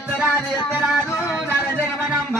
ఎత్తరాదు ఎత్తరాదు నరజగమనమ్మ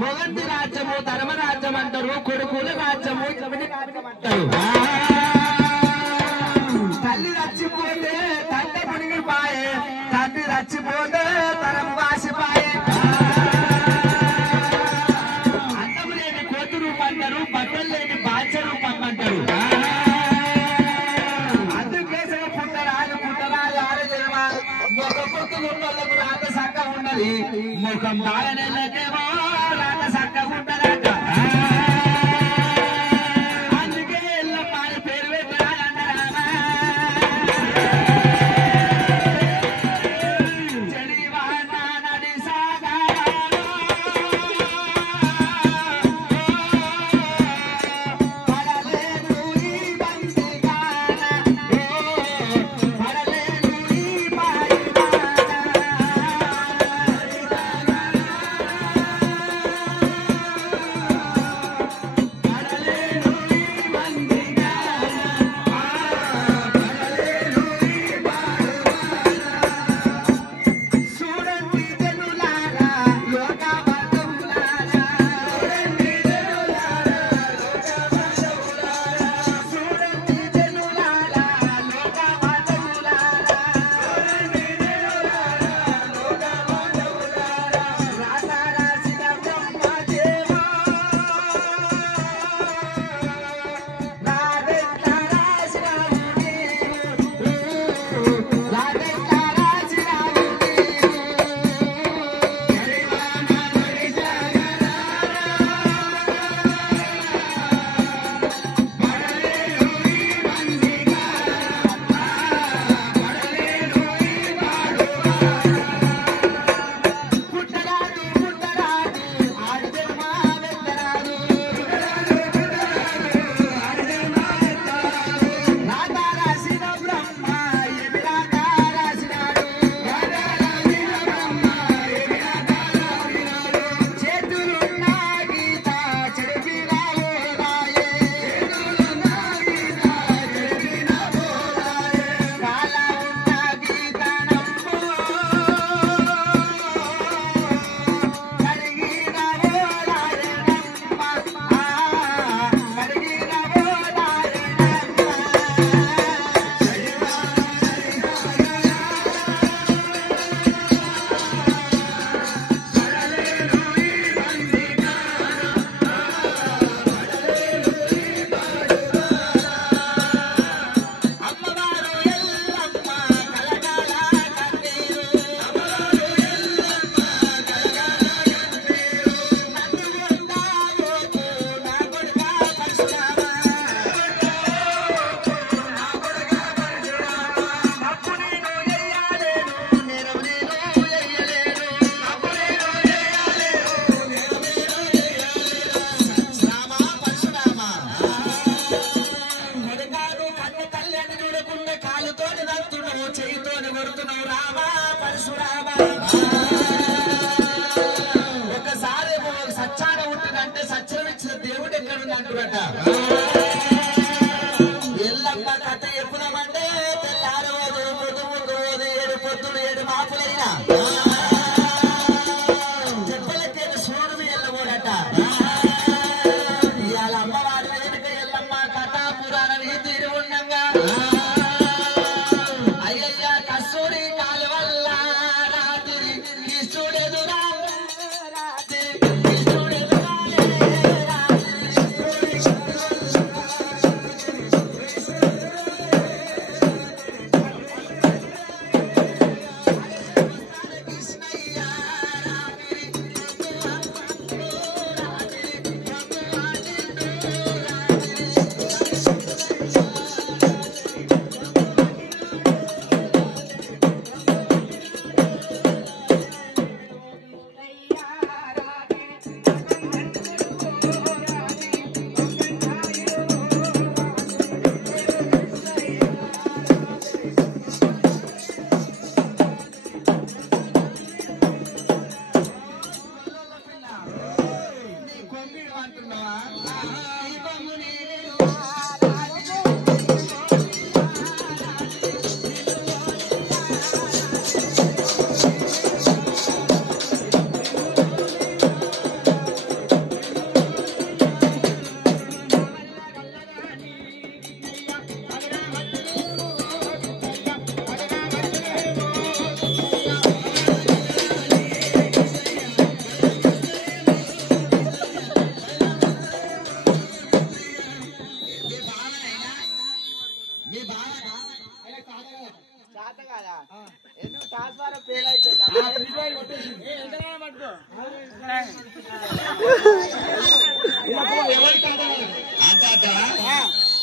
మొగంటి రాజ్యము ధర్మరాజ్యం అంటారు కొడుకుల రాజ్యము తల్లి రచ్చిపోతే తండ్రి మునిగిపాయే తండ్రి రచ్చిపోతే తరం వాసిపాయే అన్నం లేని కోతి రూపంటారు బట్టలు లేని బాధ్య రూపంటారు అందుకేసే పుట్టరాలు ఆడదేవా ఒక పొత్తులు ఉన్నోళ్ళకు రాత సక్క ఉన్నది ముఖం బాలనెళ్ళకేమో రాత సక్క ఉండదట అందుకే ఎల్లమ్మాని పేరు పెట్టాలంటారా చెడివాన నడి సాగాలో పడలేను ఈ బందిగాన పడలేను ఈ ఎల్లమ్మ కథ చెప్పుదామంటే తెల్లారవదు ముందు ముందు పోదు 7 పొద్దులు 7 మాపులైనా చెప్పలకే సూర్యుడు ఎల్లబోడట ఇవాళ అమ్మవారి వెనుక ఎల్లమ్మ కథ పురాణం ఈ తీరు ఉండగా అయ్యయ్య కస్తూరి కాలువల్ల రాత్రి ఇష్టడెదురా రాత్రి ఇష్టడెదురా రాత్రి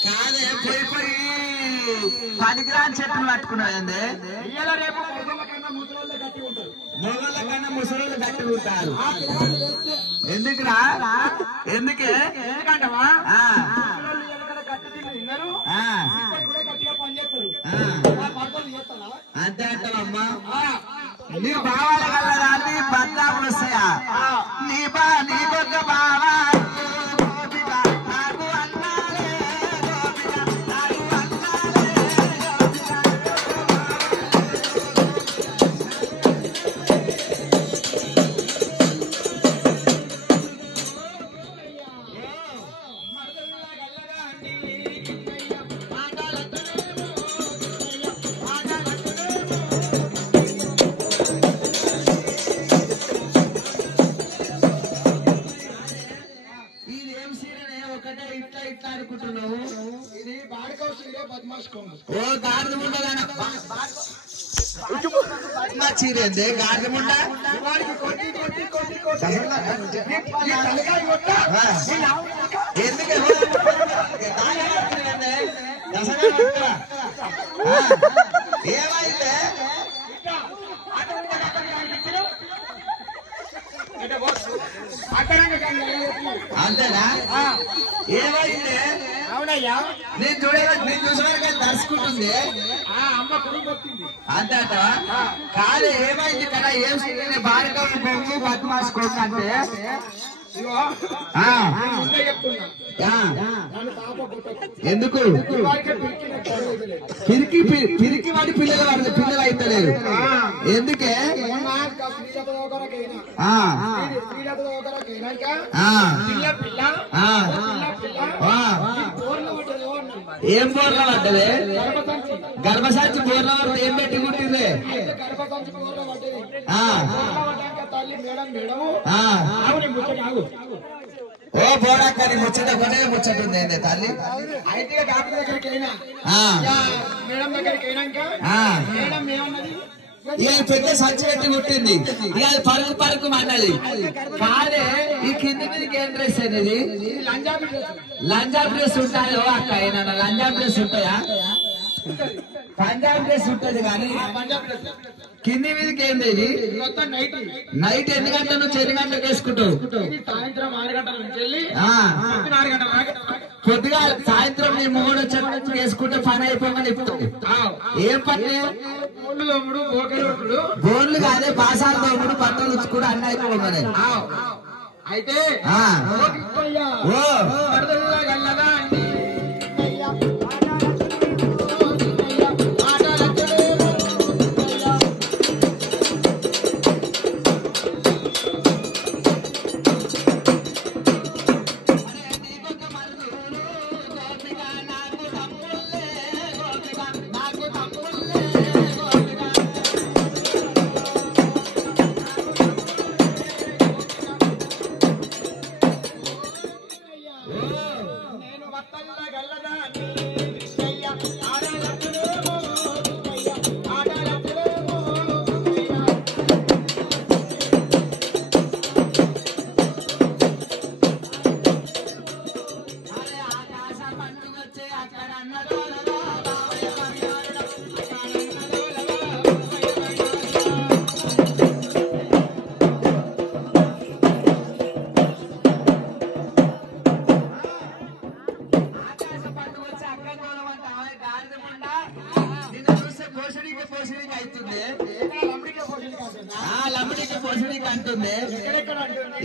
కాదే పోయి పోయి పనికిరాని చెట్టును పట్టుకున్నాయండి. మొగల కన్నా ముసలోళ్ళు గట్టిగా ఉంటారు. ఎందుకురా? ఎందుకే? అంతే అంటావమ్మా. నీ బావాల కలరా నీ బద్దాములు వస్తాయా? నీ కొత్త బావా చీరేంది గాడిదముండ ఏమైతే అంతేనా? ఏమైంది? అవునయ్యా, నేను చూసేవారికి తరుచుకుంటుంది అంతట. కాదు ఏమైంది కదా? ఏం భార్య బొమ్మ బతుమాసుకోకంటే ఎందుకు పిరికి వాడి పిల్లలు అయితలేరు. ఎందుకే? ఏం బోర్ల పడ్డది? గర్భసంచి బోర్ల పడితే ఏం పెట్టి కుట్టింది? ఓ బోడక్క నీ ముచ్చట కొనే ముచ్చట ఉంది తల్లి. అయితే డాక్టర్ దగ్గరికి అయినా మేడం దగ్గరికి అయినాక మేడం ఏమన్నది? ఇక పెద్ద సంచి పెట్టి కుట్టింది. ఇక అది పరుకు అన్నది. కాదే ఈ కింది మీదకి ఏం డ్రెస్ అనేది? లంజాబ్ డ్రెస్ ఉంటాయో అక్క? ఏమన్నా లంజాబ్ డ్రెస్ ఉంటాయా? పంజాబ్ డ్రెస్ ఉంటది కానీ కింది మీదకి ఏంది? నైట్ ఎన్ని గంటల నుంచి ఎన్ని గంటలకు వేసుకుంటావు? సాయంత్రం 6 గంటల నుంచి కొద్దిగా సాయంత్రం నీ మూడు వచ్చి వేసుకుంటే పని అయిపోమని ఇప్పుడు ఏం పని? బోన్లు కాదే బాసాలు తోముడు బట్టలు కూడా అన్ని అయిపోమని. అయితే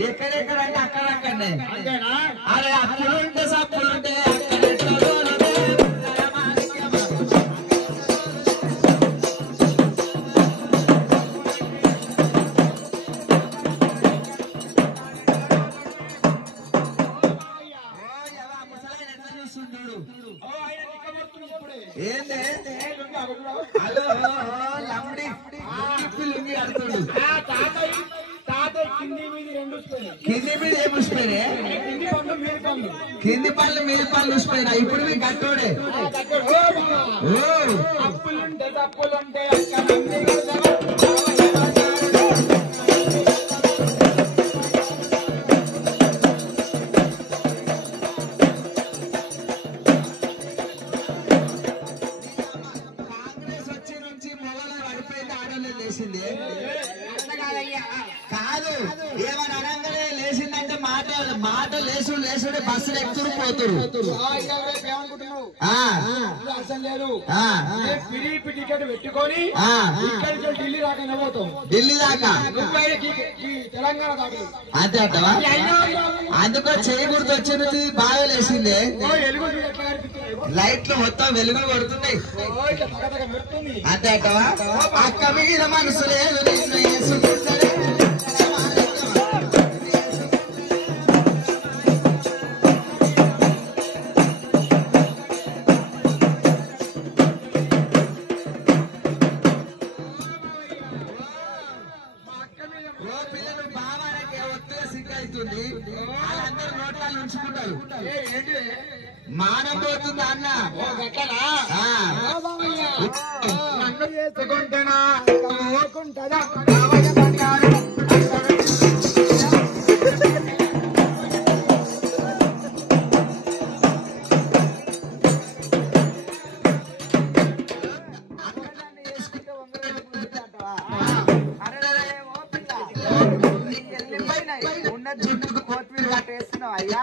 ఎక్కడెక్కడ అంటే అక్కడక్కడనే. అరే అప్పులుంటే సప్పులుంటే ఏంది లుంగి అడుతుండు. కింది మీద ఏం ఉసిపోయినాయి? కింది పళ్ళు మీద పళ్ళు ఉసిపోయినా. ఇప్పుడు మీ గట్టోడే. అప్పులుంటే తప్పులుంటే కాదు ఏమని అనగానే లేచిందంటే మాట లేసుడే బస్సులు ఎక్కుతురు పోతురు. టికెట్ పెట్టుకొని ఢిల్లీ దాకా పోతాం. ఢిల్లీ దాకా తెలంగాణ దాకా అంతే అంటవా? అందుకో చేయి గుర్తు వచ్చింది బాగా లేచిందే. లైట్లు మొత్తం వెలుగులు పడుతున్నాయి అంతే అంటవా? అక్క మీద మనసు లేదు నిన్ను వేసుకుంటాడే. వాళ్ళందరూ నోట్లను ఉంచుకుంటారు. మానం పోతుంది అన్న నన్ను చేసుకుంటున్నా ఉన్న జుట్టుకు కొత్తిమీర కట్టేస్తున్నావు అయ్యా.